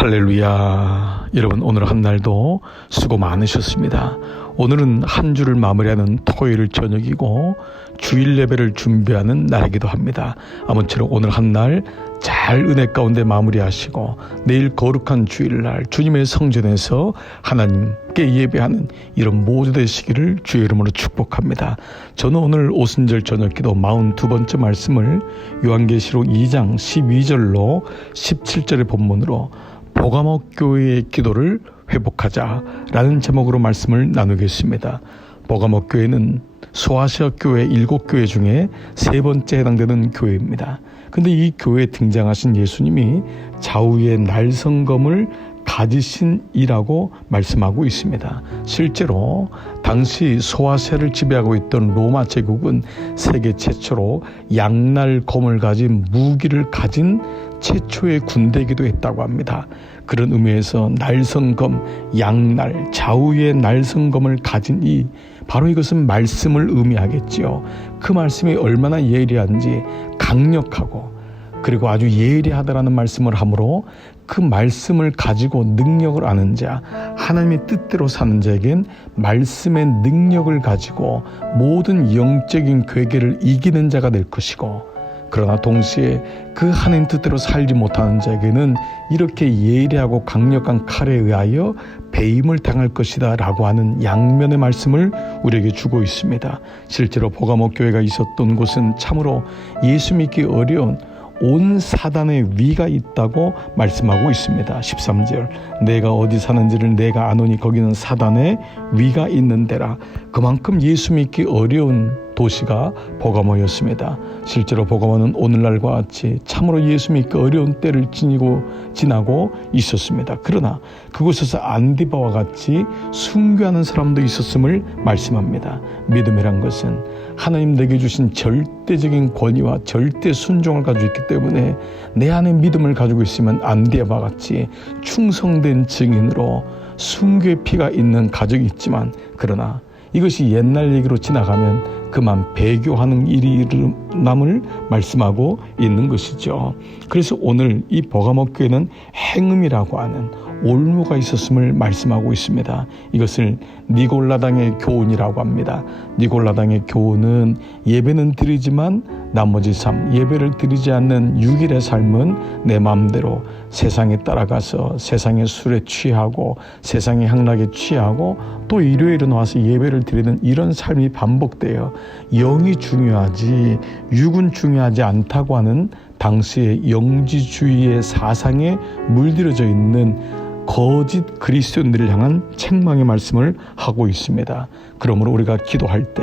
할렐루야. 여러분, 오늘 한 날도 수고 많으셨습니다. 오늘은 한 주를 마무리하는 토요일 저녁이고 주일 예배를 준비하는 날이기도 합니다. 아무쪼록 오늘 한 날 잘 은혜 가운데 마무리하시고 내일 거룩한 주일날 주님의 성전에서 하나님께 예배하는 이런 모두 되시기를 주의 이름으로 축복합니다. 저는 오늘 오순절 저녁 기도 42번째 말씀을 요한계시록 2장 12절로 17절의 본문으로 보가목 교회의 기도를 회복하자라는 제목으로 말씀을 나누겠습니다. 보가목 교회는 소아시아 교회 일곱 교회 중에 세 번째 해당되는 교회입니다. 근데 이 교회에 등장하신 예수님이 좌우의 날성검을 가지신 이라고 말씀하고 있습니다. 실제로 당시 소아시아를 지배하고 있던 로마 제국은 세계 최초로 양날검을 가진 무기를 가진 최초의 군대이기도 했다고 합니다. 그런 의미에서 날성검, 양날, 좌우의 날성검을 가진 이 바로 이것은 말씀을 의미하겠지요. 그 말씀이 얼마나 예리한지 강력하고 그리고 아주 예리하다라는 말씀을 하므로 그 말씀을 가지고 능력을 아는 자, 하나님의 뜻대로 사는 자에겐 말씀의 능력을 가지고 모든 영적인 괴계를 이기는 자가 될 것이고 그러나 동시에 그 하나님 뜻대로 살지 못하는 자에게는 이렇게 예리하고 강력한 칼에 의하여 배임을 당할 것이다 라고 하는 양면의 말씀을 우리에게 주고 있습니다. 실제로 보가목 교회가 있었던 곳은 참으로 예수 믿기 어려운 온 사단의 위가 있다고 말씀하고 있습니다. 13절. 내가 어디 사는지를 내가 아노니 거기는 사단의 위가 있는 데라. 그만큼 예수 믿기 어려운 도시가 보가모였습니다. 실제로 보가모는 오늘날과 같이 참으로 예수 믿기 어려운 때를 지니고 지나고 있었습니다. 그러나 그곳에서 안디바와 같이 순교하는 사람도 있었음을 말씀합니다. 믿음이란 것은 하나님 내게 주신 절대적인 권위와 절대 순종을 가지고 있기 때문에 내 안에 믿음을 가지고 있으면 안디바와 같이 충성된 증인으로 순교의 피가 있는 가족이 있지만 그러나 이것이 옛날 얘기로 지나가면 그만 배교하는 일이 일어남을 말씀하고 있는 것이죠. 그래서 오늘 이 버가목 교회는 행음이라고 하는 올무가 있었음을 말씀하고 있습니다. 이것을 니골라당의 교훈이라고 합니다. 니골라당의 교훈은 예배는 드리지만 나머지 삶, 예배를 드리지 않는 6일의 삶은 내 마음대로 세상에 따라가서 세상의 술에 취하고 세상의 향락에 취하고 또 일요일은 와서 예배를 드리는 이런 삶이 반복되어 영이 중요하지 육은 중요하지 않다고 하는 당시의 영지주의의 사상에 물들어져 있는 거짓 그리스도인들을 향한 책망의 말씀을 하고 있습니다. 그러므로 우리가 기도할 때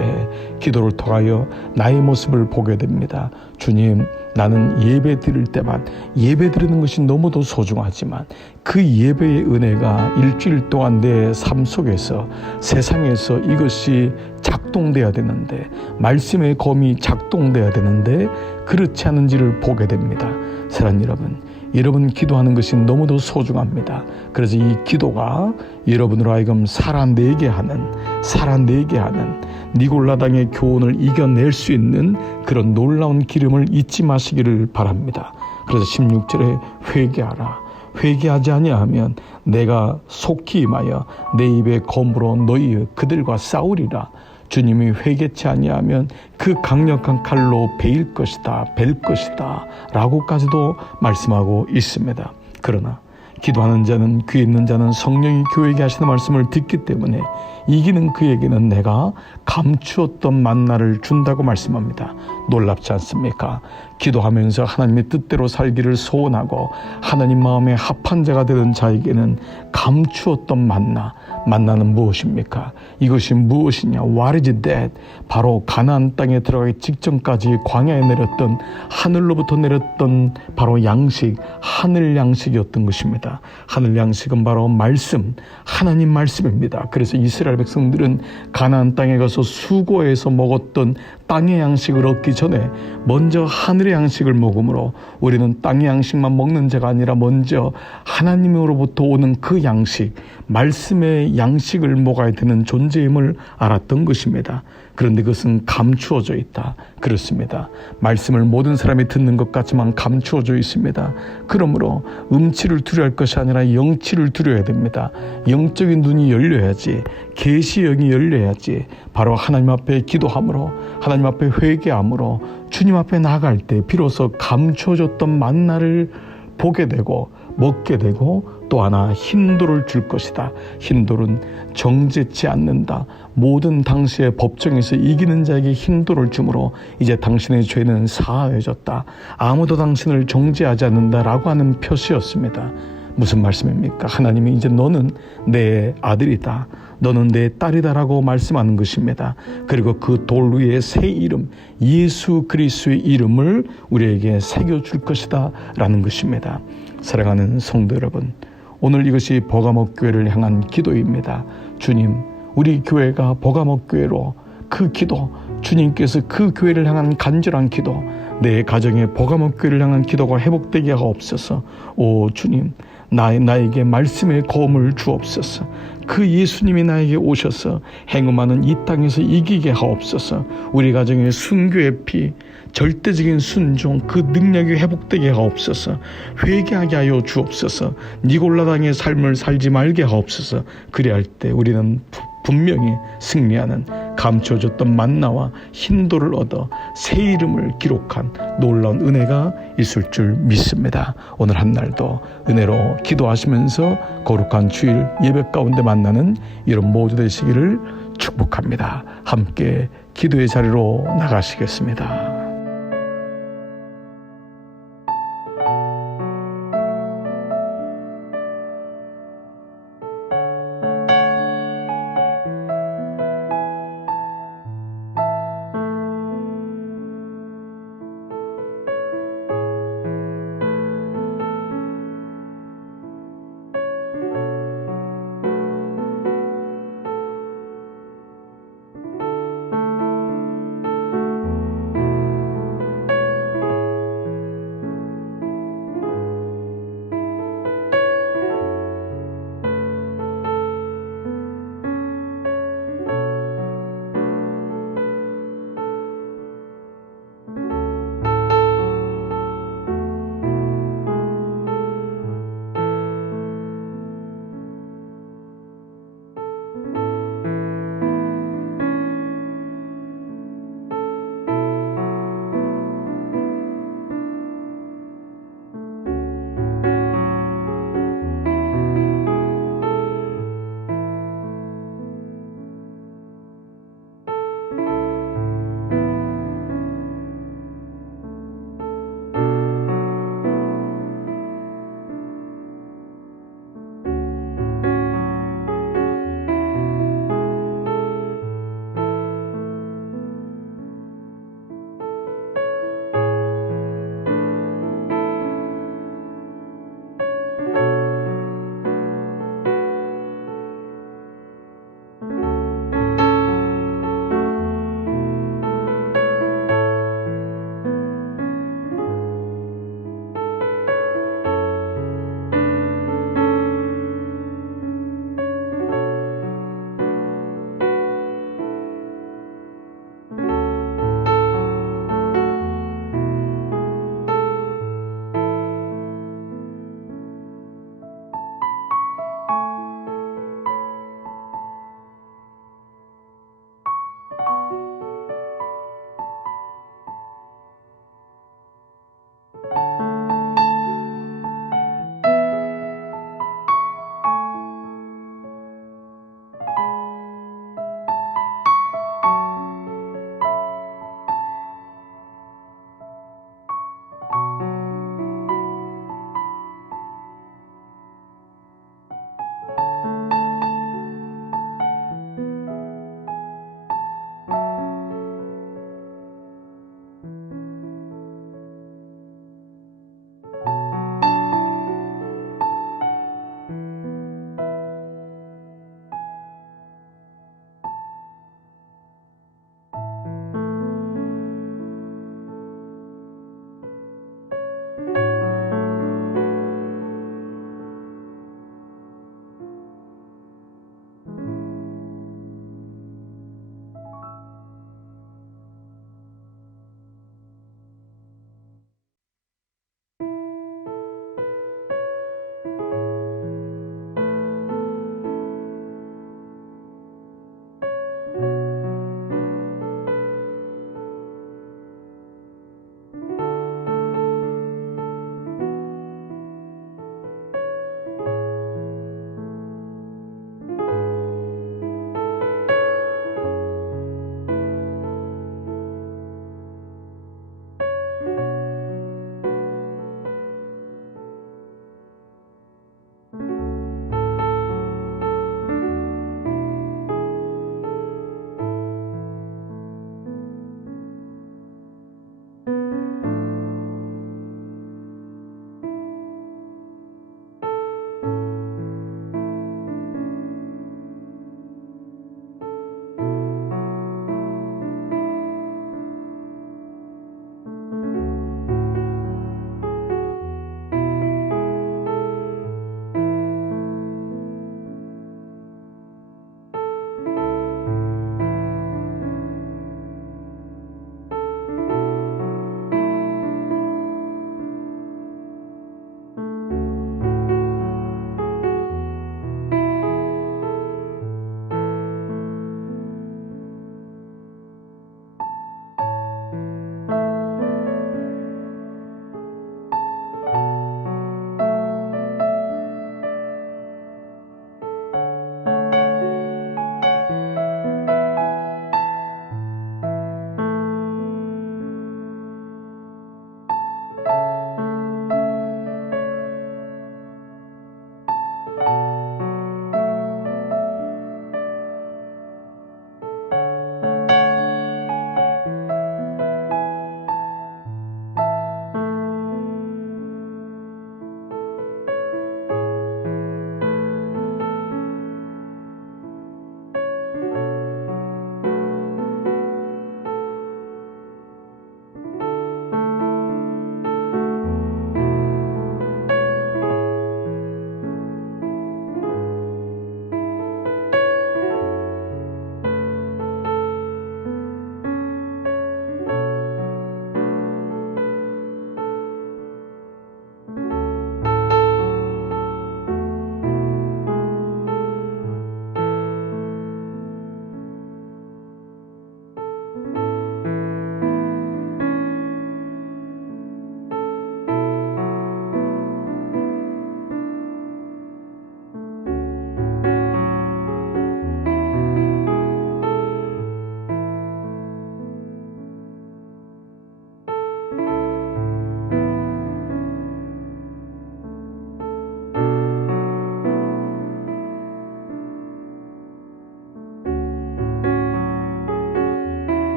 기도를 통하여 나의 모습을 보게 됩니다. 주님, 나는 예배 드릴 때만 예배 드리는 것이 너무도 소중하지만 그 예배의 은혜가 일주일 동안 내 삶 속에서 세상에서 이것이 작동돼야 되는데 말씀의 검이 작동돼야 되는데 그렇지 않은지를 보게 됩니다. 사랑 여러분, 여러분 기도하는 것이 너무도 소중합니다. 그래서 이 기도가 여러분으로 하여금 살아내게 하는, 살아내게 하는, 니골라당의 교훈을 이겨낼 수 있는 그런 놀라운 기름을 잊지 마시기를 바랍니다. 그래서 16절에 회개하라. 회개하지 아니하면 내가 속히 임하여 내 입에 검으로 너희 그들과 싸우리라. 주님이 회개치 아니하면 그 강력한 칼로 베일 것이다, 벨 것이다, 라고까지도 말씀하고 있습니다. 그러나 기도하는 자는 귀 있는 자는 성령이 교회에게 하시는 말씀을 듣기 때문에 이기는 그에게는 내가 감추었던 만나를 준다고 말씀합니다. 놀랍지 않습니까? 기도하면서 하나님의 뜻대로 살기를 소원하고 하나님 마음에 합한 자가 되는 자에게는 감추었던 만나, 만나는 무엇입니까? 이것이 무엇이냐? What is that? 바로 가나안 땅에 들어가기 직전까지 광야에 내렸던 하늘로부터 내렸던 바로 양식, 하늘 양식이었던 것입니다. 하늘 양식은 바로 말씀, 하나님 말씀입니다. 그래서 이스라엘 백성들은 가나안 땅에 가서 수고해서 먹었던 땅의 양식을 얻기 전에 먼저 하늘 의 양식을 먹으므로 우리는 땅의 양식만 먹는 자가 아니라 먼저 하나님으로부터 오는 그 양식, 말씀의 양식을 먹어야 되는 존재임을 알았던 것입니다. 그런데 그것은 감추어져 있다. 그렇습니다. 말씀을 모든 사람이 듣는 것 같지만 감추어져 있습니다. 그러므로 음치를 두려할 것이 아니라 영치를 두려야 됩니다. 영적인 눈이 열려야지, 계시영이 열려야지, 바로 하나님 앞에 기도함으로, 하나님 앞에 회개함으로, 주님 앞에 나갈 때 비로소 감추어졌던 만나를 보게 되고 먹게 되고 또 하나 힘도를 줄 것이다. 힘돌은 정죄치 않는다. 모든 당시의 법정에서 이기는 자에게 힘도를 주므로 이제 당신의 죄는 사하여졌다. 아무도 당신을 정죄하지 않는다라고 하는 표시였습니다. 무슨 말씀입니까? 하나님이 이제 너는 내 아들이다. 너는 내 딸이다라고 말씀하는 것입니다. 그리고 그 돌 위에 새 이름, 예수 그리스도의 이름을 우리에게 새겨 줄 것이다라는 것입니다. 사랑하는 성도 여러분, 오늘 이것이 버가목 교회를 향한 기도입니다. 주님, 우리 교회가 버가목 교회로 그 기도, 주님께서 그 교회를 향한 간절한 기도, 내 가정의 버가목 교회를 향한 기도가 회복되게 하옵소서. 오 주님, 나, 나에게 말씀의 거음을 주옵소서. 그 예수님이 나에게 오셔서 행음하는 이 땅에서 이기게 하옵소서. 우리 가정의 순교의 피, 절대적인 순종, 그 능력이 회복되게 하옵소서. 회개하게 하여 주옵소서. 니골라당의 삶을 살지 말게 하옵소서. 그리할 때 우리는 분명히 승리하는 감춰졌던 만나와 힘도를 얻어 새 이름을 기록한 놀라운 은혜가 있을 줄 믿습니다. 오늘 한 날도 은혜로 기도하시면서 거룩한 주일 예배 가운데 만나는 이런 모두 되시기를 축복합니다. 함께 기도의 자리로 나가시겠습니다.